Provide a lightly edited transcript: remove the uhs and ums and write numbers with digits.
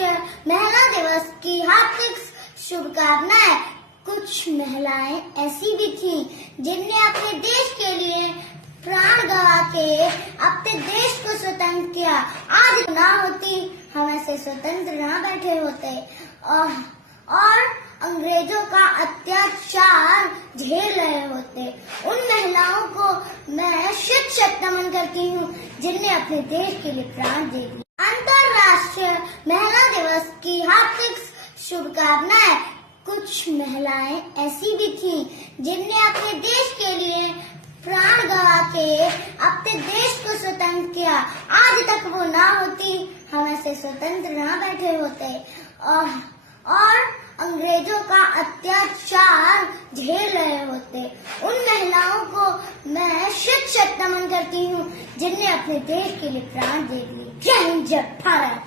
अंतर्राष्ट्रीय महिला दिवस की हार्दिक शुभकामनाएं। कुछ महिलाएं ऐसी भी थीं जिनने अपने देश के लिए प्राण गंवा के अपने देश को स्वतंत्र किया। आज ना होती हम ऐसे स्वतंत्र ना बैठे होते और अंग्रेजों का अत्याचार झेल रहे होते। उन महिलाओं को मैं शत शत नमन करती हूँ जिनने अपने देश के लिए प्राण दे दिए। अंतर्राष्ट्रीय महिला दिवस की हार्दिक शुभकामनाएं। कुछ महिलाएं ऐसी भी थीं जिनने अपने देश के लिए प्राण गंवा के अपने देश को स्वतंत्र किया। आज तक वो ना होती हम ऐसे स्वतंत्र ना बैठे होते और अंग्रेजों का अत्याचार झेल रहे होते। उन महिलाओं को मैं शत शत नमन करती हूँ जिनने अपने देश के लिए प्राण दे दिए। जय हिंद, जय भारत।